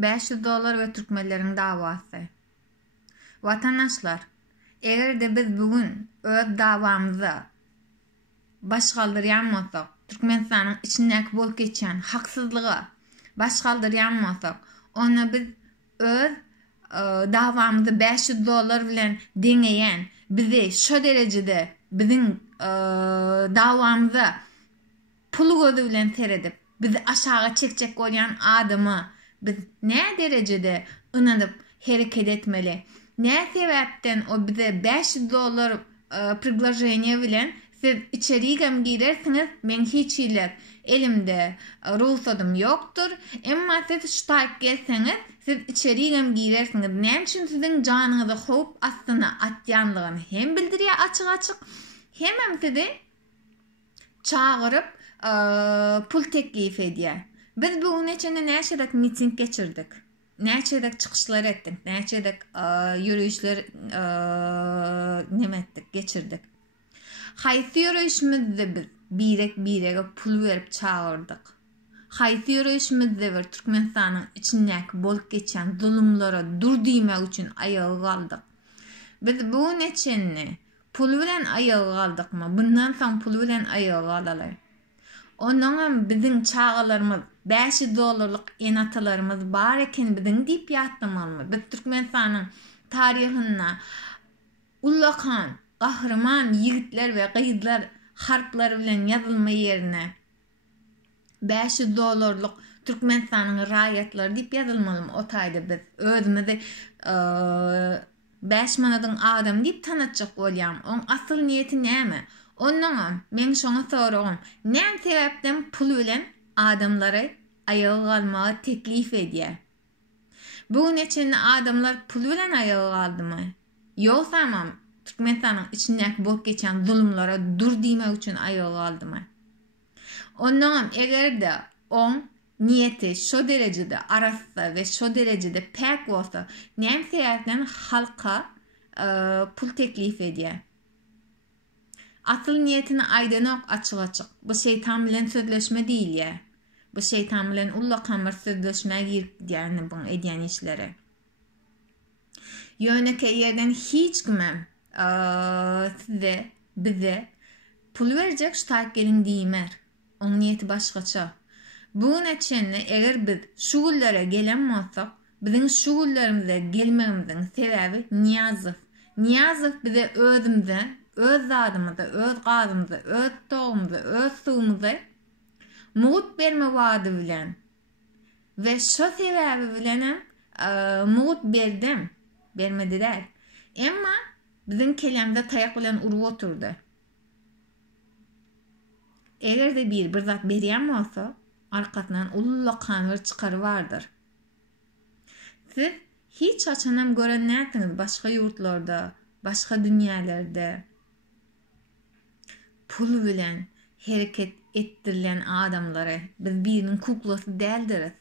$500 ve Türkmenlerin davası. Vatandaşlar, eğer de biz bugün öz davamıza baş kaldırýanmasak, Türkmenistanyň içindäki bolup geçen haksızlyga baş kaldırýanmasak, ona biz öz davamyzy $500 bilen deňeýän, bizi şu derecede bizim davamyza pul gözü bilen seredip bizi aşağı çekecek bolýan adamy biz ne derecede ınanyp hereket etmeli? Ne sebäpden o bize $500 priglajeniýe bilen siz içerigem girersiniz, men hiç iler elimde ruhsatım yoktur. Emma siz ştayk gelseňiz, siz içerigem girersiniz. Näme üçin sizin janyňyzy howp astyna atýanlygyny hem bildirýär açyk hem sizi çağırıp pul teklif edýär. Biz bu neçende näçedak miting geçirdik. Näçedak çıkışlar etdik. Näçedak yürüyüşler nemetdik, geçirdik. Haýsy yürüyüşimizde biz birek pul verip çağırdık. Haýsy yürüyüşimizde bir Türkmenistanyň içindäki bolup geçen zulümlere dur diýmek üçin ayağa kaldyk. Biz bu neçenni pul bilen ayağa kaldykmy? Bundan soň pul bilen ayağa kalaly. Ondan bizim çağalarımız $500 enatalarımız bar eken bizim diýip ýatdamalymy. Biz Türkmenistanyň taryhyna ullakan, kahraman yigitler ve gyzlar harplar bilen yazılma yerine $500 Türkmenistanyň raýatlary diýip yazılmalymy. O taýda biz özümizi 5 manadyň adam diýip tanatjak bolýam. Oň asyl niýeti näme? Ondan men şoňa soragam. Näme sebäpden pul bilen adamlary ayağa kalmaga teklif edýär? Bu neçe adamlar pul bilen ayağa kaldymy? Ýoksa Türkmenistanyň içindäki bolup geçen zulümlere dur diýmek üçin ayağa kaldymy? Ondan egerde on niyeti şu derecede arassa ve şu derecede pek bolsa, näme sebäpden halka pul teklif edýär? Asıl niyetini aydanyk açyk. Bu şeytan bilen sözleşme diýilýär. Bu şeytan bilen ullakan bir sözleşme girýär bu edýän işlere. Ýöne yerden hiç kimem size, bize pul verecek ştayk gelin diýmer. Oň niyeti başgaça. Bu neçenli eger biz şugullere gelen bolsak, bizim şugullarymyza gelmegimiziň sebäbi Niýazow bize özümüze, öz zadymyza, öz gazymyza, öz togumyza, öz suwumyza mugut berme wady bilen ve şu sebäbi bilen mugut bermediler. Emma bizim kelemde taýak bilen urup oturdy. Eger de bir zat berýän bolsa, arkasından ullakan bir çykary bardyr. Siz hiç açanam gören näsiniz başga ýurtlarda, başga dünýälerde pul bilen hereket ettirilen adamları biz birinin kuklası däldiris.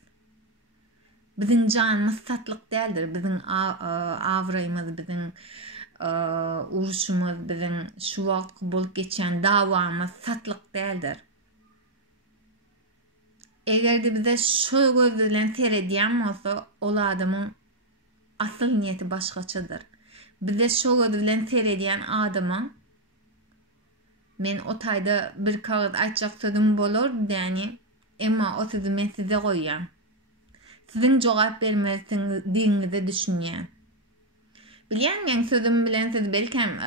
Bizim canımız satlyk däldir. Bizim awraýymyz, bizim uruşumuz, bizim şu wagt bolup geçen dawamyz satlyk däldir. Eger de bize şu göz bilen seredýän bolsa, ol adamyň asyl niýeti başgaçadyr. Bize şu göz bilen seredýän adamyň men o taýda bir kağıt aýtjak sözüm bolar, ýani emma o sözü men size goýýam. Sizin jogap bermezsiniz diňiňizde düşünýän. Bilýän sözüm bilen siz belkem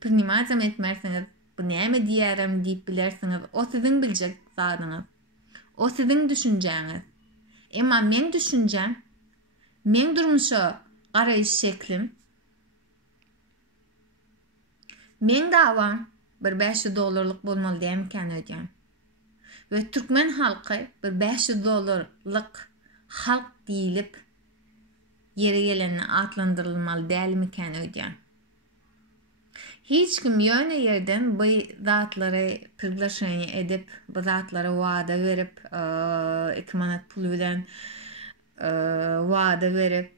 pünimazam etmersiniz. Bu näme diýärim diýip bilersiňiz. O sizin biljek zadyňyz. O sizin düşünjäňiz. Emma men düşünjem, men durmuşa garaýyş şeklim, men dawam bir $500 bolmaly diýemken ödýän. Ve Türkmen halky bir $500 halk diýilip yere geleni atlandyrylmaly dälmiken ödýän. Hiç kim ýöne yerden bu zatlary priglasheniýe edip, bu zatlara wada berip, 2 manat pul bilen wada berip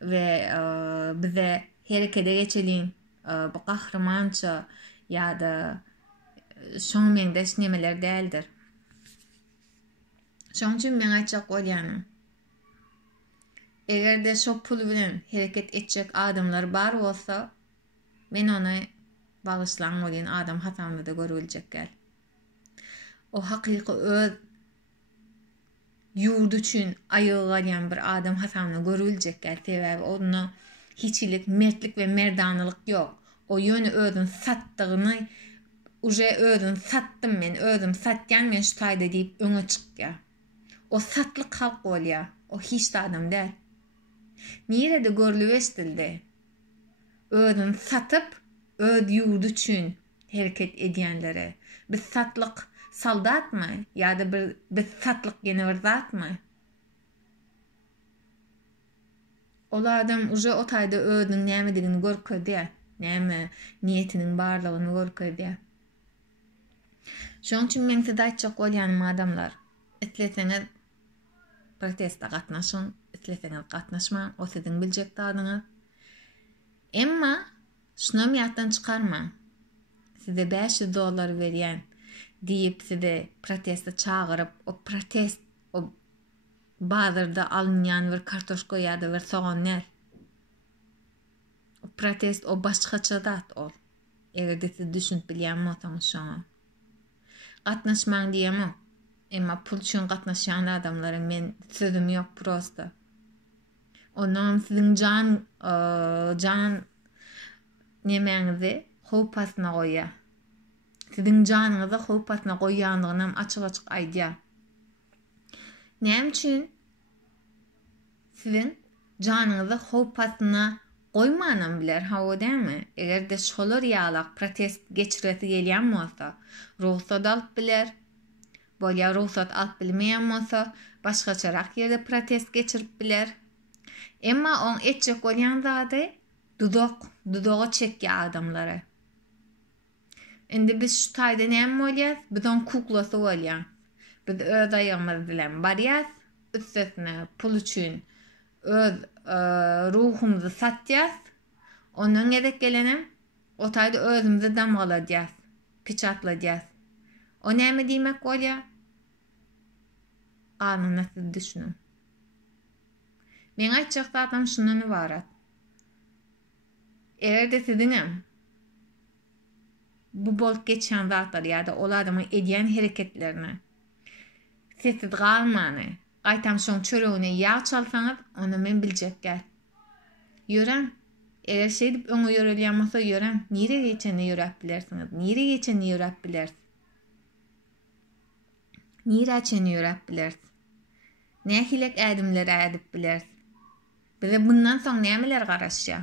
ve bize herekete geçelin bu kahramança ýa-da şoň meňdeş nemeler däldir. Şoň üçin men aýtjak bolýanym. Eger de şo pul bilen hereket etjek adamlar bar bolsa, men ona bagışlan bolan adam hatamda da görüljek gel. O hakyky öz yurdu üçin aýygalan bir adam hatamda görüljek gel. Sebäbi onda hiçlik, mertlik we merdanylyk ýok. O ýöne özüň satdygyny uje özüm sattım men, özüm satgan men şu taýda diýip öňe çykýar. O satlyk halk bolýar. O hiç de adam däl. Nirede görülüp estildi. Özüm satyp, öz ýurdu üçin hereket edýänlere. Biz satlyk saldatmy? Ýa-da biz satlyk ýene bir zatmy? Ola adam uje o taýda özüň nämedigini görkezýär. Näme niýetiniň barlygyny görkezýär. Şoň üçin men size aýtjak bolýanym adamlar, isleseňiz protestda gatnaşyň, isleseňiz gatnaşmaň, o siziň biljek dadyňyz. Emma şunam ýatdan çykarmaň. Size $500 berýän diýip size protestda çagyryp, o protest o bazarda alınýan bir kartoşka ýa-da bir soğan näl. O protest o başgaça zat ol. Egerde siz düşünüp bilýän bolsaňyz şoňa. Gatnaşmaň diýemem. Emma pul üçin gatnaşan adamlara men sözüm ýok prosta. Ondan siziň can nemeňizi howp astyna goýýar. Siziň janyňyzy howp astyna goýýandygyny açyk-açyk aýdýar. Näme üçin? Siziň janyňyzy howp astyna goýmanam biler, hawa däme? Eger de şolar ýalak protest geçiresi gelýän bolsa, ruhsat alyp biler. Bolýa ruhsat alyp bilmeýän bolsa, başgaçarak ýerde protest geçirip biler. Emma on etjek bolýan zady dudoga çekýär adamlara. Indi biz şu taýda näme bolýar? Biz on kuklasy bolýar. Biz öz aýygymyz bilen barýar, üstesine pul üçin öz ruhumuzy satýar. Ondan gedek gelenim, o taýda özümüzi damgaladýar, piçatladýar. O näme diýmek bolýar? Anyna siz düşünün. Men aýtjak zatam şundan ibarat. Eger de siziňem bu bolup geçen zatlar ýa-da ol adamyň edýän hereketlerini sessiz galmany, aýtam şoň çöregine ýağ çalsaňyz, onu men biljek gel. Ýören, eger şey dip öňe ýörelýän bolsa ýören, nire geçeni ýörep bilersiňiz, nire geçeni ýörep bilersiz. Nire geçeni ýörep bilersiz. Nähilek ädimleri ädip bilersiz. Bize bundan soň nämeler garaşýar?